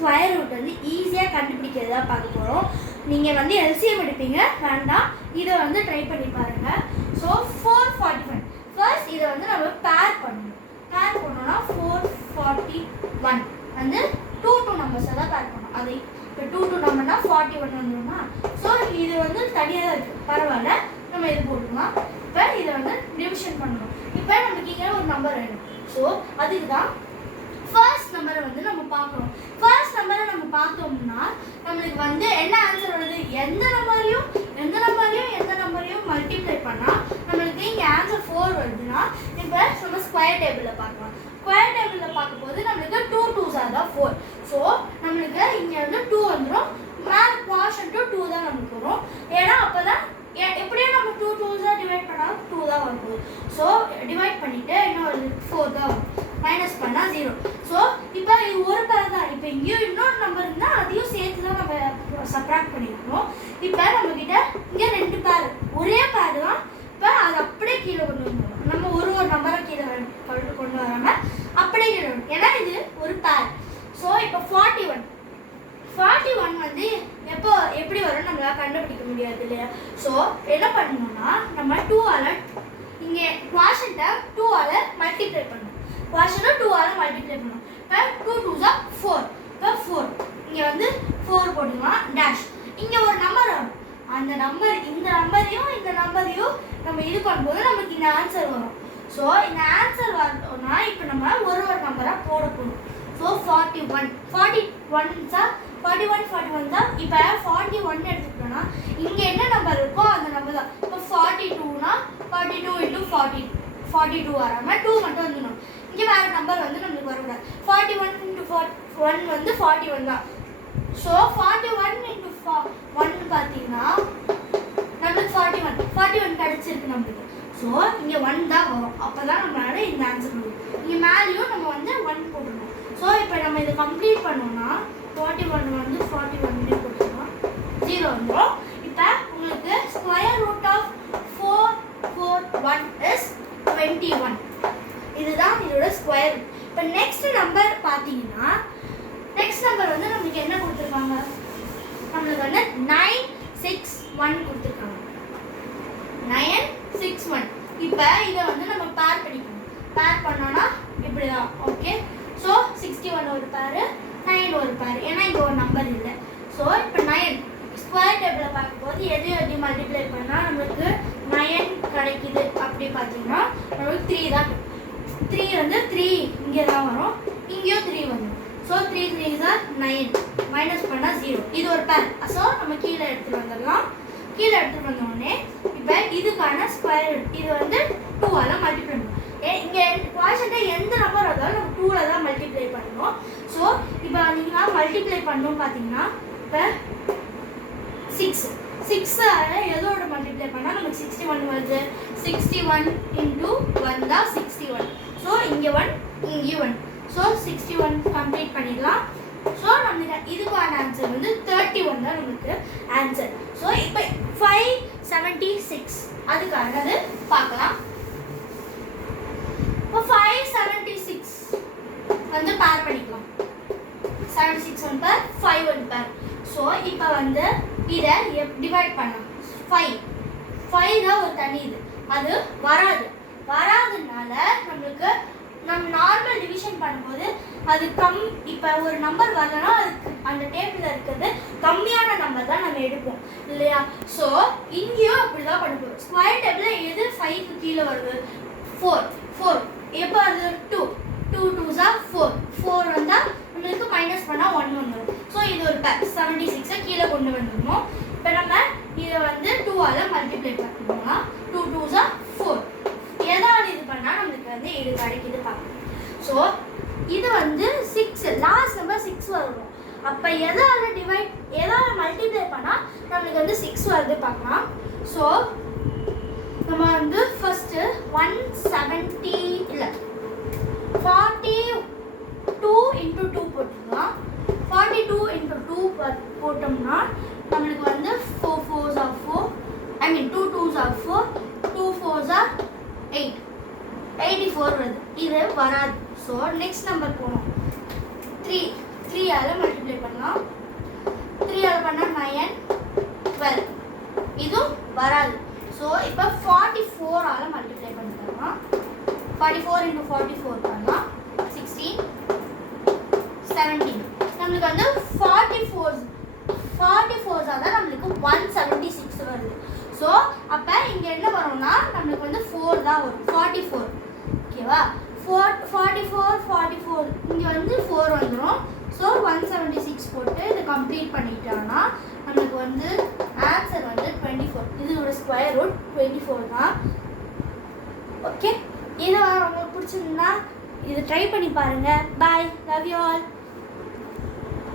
Square root வந்து ஈஸியாக கண்டுபிடிக்கிறதா பார்க்க போகிறோம். நீங்கள் வந்து எல்சிஎம் எடுப்பீங்க வேண்டாம், இதை வந்து ட்ரை பண்ணி பாருங்கள். ஸோ 441 ஃபர்ஸ்ட் இதை வந்து நம்ம பேர் பண்ணணும். பேர் பண்ணோன்னா 441 வந்து 2 நம்பர்ஸை தான் பேர் பண்ணணும். அதை இப்போ 2 நம்பர்னா 41 வந்துடுமா. ஸோ இது வந்து தனியாக தான் இருக்குது, பரவாயில்ல, நம்ம இது போட்டுக்கலாம். இப்போ இதை வந்து டிவிஷன் பண்ணணும். இப்போ நமக்கு இங்கே ஒரு நம்பர் வேணும். ஸோ அதுக்கு தான் ஃபர்ஸ்ட் நம்பரை வந்து நம்ம பார்க்குறோம். ஃபர்ஸ்ட் நம்பரை நம்ம பார்த்தோம்னா நம்மளுக்கு வந்து என்ன ஆன்சர் வருது, எந்த நம்பரையும் மல்டிப்ளை பண்ணால் நம்மளுக்கு இங்கே ஆன்சர் 4 வருதுன்னா இப்போ நம்ம ஸ்கொயர் டேபிளில் பார்க்கலாம். ஸ்கொயர் டேபிளில் பார்க்கும்போது நம்மளுக்கு 2 2s தான் 4. ஸோ நம்மளுக்கு இங்கே வந்து 2 வந்துடும். மேலே குவாஷன் டு 2 தான் நம்மளுக்கு வரும். ஏன்னா அப்போ தான் எப்படியும் நம்ம 2 2s டிவைட் பண்ணால் 2 தான் வரும். ஸோ டிவைட் பண்ணிவிட்டு என்ன வருது 4 தான் வரும். மைனஸ் பண்ணால் 0. ஸோ இப்போ இது ஒரு பேர் தான். இப்போ இங்கேயும் இன்னொரு நம்பர் இருந்தால் அதையும் சேர்த்து தான் நம்ம சப்ராக்ட் பண்ணியிருக்கணும். இப்போ நம்மக்கிட்ட இங்கே 2 பேர், ஒரே பேர் தான். இப்போ அது அப்படியே கீழே கொண்டு வந்துடும். நம்ம ஒரு நம்பரை கீழே கொண்டு வராமல் அப்படியே கீழே வரும், ஏன்னா இது ஒரு பேர். ஸோ இப்போ 41 வந்து எப்படி வரும் நம்மளால் கண்டுபிடிக்க முடியாது இல்லையா. ஸோ என்ன பண்ணணும்னா நம்ம 2ஆல் இங்கே குவாஷன்ட்டை 2ஆல் மல்டிப்ளை பண்ணணும். குவாஷனை 2ஆல் மல்டிப்ளை பண்ணணும். இப்போ 2 2s 4. இப்போ 4 இங்கே வந்து 4 போட்டுக்கலாம் டேஷ். இங்கே ஒரு நம்பர் வரும். அந்த நம்பர் இந்த நம்பரையும் நம்ம இது பண்ணும்போது நமக்கு இந்த ஆன்சர் வரும். ஸோ இந்த ஆன்சர் வரணும்னா இப்போ நம்ம ஒரு நம்பராக போட போகணும். ஸோ 41 தான். இப்போ 41 எடுத்துக்கிட்டோம்னா இங்கே என்ன நம்பர் இருக்கோ அந்த நம்பர் தான். இப்போ 42னா 42 × 42 வராமல் 2 மட்டும் வந்துடும். இங்கே வேறு நம்பர் வந்து நம்மளுக்கு வரக்கூடாது. 41 × 1 வந்து 41 தான். ஸோ 41 × 1 பார்த்தீங்கன்னா நம்மளுக்கு 41 கிடச்சிருக்கு நம்மளுக்கு. ஸோ இங்கே 1 தான் வரும். அப்போ தான் நம்மளால இந்த ஆன்சர் வரும். இங்கே மேலேயும் நம்ம வந்து 1 போட்டுருவோம். ஸோ இப்போ நம்ம இதை கம்ப்ளீட் பண்ணோம்னா 41 வந்து 41 போட்டுருவோம், 0 வந்துடும். இப்போ உங்களுக்கு ஸ்கொயர் ரூட் ஆஃப் 441 இஸ் 21. இதுதான் இதோட ஸ்கொயர். இப்போ நெக்ஸ்ட் நம்பர் பார்த்தீங்கன்னா நெக்ஸ்ட் நம்பர் வந்து நம்மளுக்கு என்ன கொடுத்துருக்காங்க, நம்மளுக்கு வந்து 961 கொடுத்துருக்காங்க. 961. இப்போ இதை வந்து நம்ம பேர் பண்ணிக்கணும். பேர் பண்ணோன்னா இப்படி தான். ஓகே. ஸோ 61 ஒரு பேர், 9 ஒரு பேர், ஏன்னா இங்கே ஒரு நம்பர் இல்லை. ஸோ இப்போ 9 ஸ்கொயர் டேபிளில் பார்க்கும்போது எது மல்டிப்ளை பண்ணால் நம்மளுக்கு 9 கிடைக்குது அப்படி பார்த்தீங்கன்னா நம்மளுக்கு 3 தான். 3 வந்து 3 இங்கே தான் வரும், இங்கேயும் 3 வந்துடும். So 3 3s are 9. மைனஸ் பண்ணால் 0. இது ஒரு பேர். ஸோ நம்ம கீழே எடுத்துகிட்டு வந்துடலாம். கீழே எடுத்துகிட்டு வந்தோடனே இப்போ இதுக்கான ஸ்கொயர் இது வந்து 2ஆல் மல்டிப்ளை பண்ணணும். இங்கே குவாஷன்ட்டை எந்த நம்பர் வந்தாலும் நம்ம 2ஆல் தான் மல்டிப்ளை பண்ணணும். ஸோ இப்போ நீங்கள் மல்டிப்ளை பண்ணணும் பார்த்தீங்கன்னா இப்போ 6ஆல் எதோட மல்டிப்ளை பண்ணால் நமக்கு 61 வருது. 61 × 1 தான் 61. ஸோ இங்கே 1 இங்கேயும் 1. ஸோ 61 கம்ப்ளீட் பண்ணிடலாம். ஸோ நம்மளுக்கு இதுக்கான ஆன்சர் வந்து 31 தான் நம்மளுக்கு ஆன்சர். ஸோ இப்போ 576 அதுக்கானது பார்க்கலாம். இப்போ 576 வந்து பேர் பண்ணிக்கலாம். 76 1 பேர், 5 1 பேர். ஸோ இப்போ வந்து இதை டிவைட் பண்ணலாம். 5 தான் ஒரு தனி இது, அது வராதுனால நம்மளுக்கு நம்ம நார்மல் டிவிஷன் பண்ணும்போது அது இப்போ ஒரு நம்பர் வரலன்னா அதுக்கு அந்த டேபிளில் இருக்கிறது கம்மியான நம்பர் தான் நம்ம எடுப்போம் இல்லையா. ஸோ இங்கேயும் அப்படி தான் பண்ணுவோம். ஸ்கொயர் டேபிளில் எது 5க்கு கீழே வருது, 4 எப்போ வருது, 2 2s are 4 வந்தால் நம்மளுக்கு மைனஸ் பண்ணால் 1 வந்துடும். ஸோ இது ஒரு பேர் 76 கீழே கொண்டு வந்துடணும். இப்போ நம்ம இதை வந்து 2ஆல் மல்டிப்ளை பண்ணோம்னா 2 2s are 4. எதாவது இது பண்ணால் நம்மளுக்கு வந்து இது கிடைக்குது பார்க்கணும். ஸோ இது வந்து 6 லாஸ்ட் நம்பர் 6 வரும். அப்போ எதாவது மல்டிப்ளை பண்ணால் நம்மளுக்கு வந்து 6 வருது பார்க்கலாம். ஸோ நம்ம வந்து ஃபஸ்ட்டு 170 இல்லை 42 × 2 போட்டுக்கலாம். 42 × 2 போட்டோம்னா நம்மளுக்கு வந்து 4 4s are 4, 2 2s are 4, 2 4s are 8, 84 வருது. இது வராது. ஸோ நெக்ஸ்ட் நம்பர் போகணும். 3ஆல் மல்டிப்ளை 44 into 44 பண்ணலாம் 16 17 நம்மளுக்கு வந்து 44 தான் நம்மளுக்கு 176 வருது. ஸோ அப்போ இங்கே என்ன வரும்னா நம்மளுக்கு வந்து 4 தான் வரும் 44 ஓகேவா 44 இங்கே வந்து 4 வந்துடும். ஸோ 176 போட்டு இதை கம்ப்ளீட் பண்ணிட்டோம்னா நம்மளுக்கு வந்து ஆன்சர் வந்து 24. இதோட ஸ்கொயர் ரூட் 24 தான். ஓகே, இது உங்களுக்கு பிடிச்சிருந்தா இதை ட்ரை பண்ணி பாருங்கள். பாய், லவ் யூ ஆல்.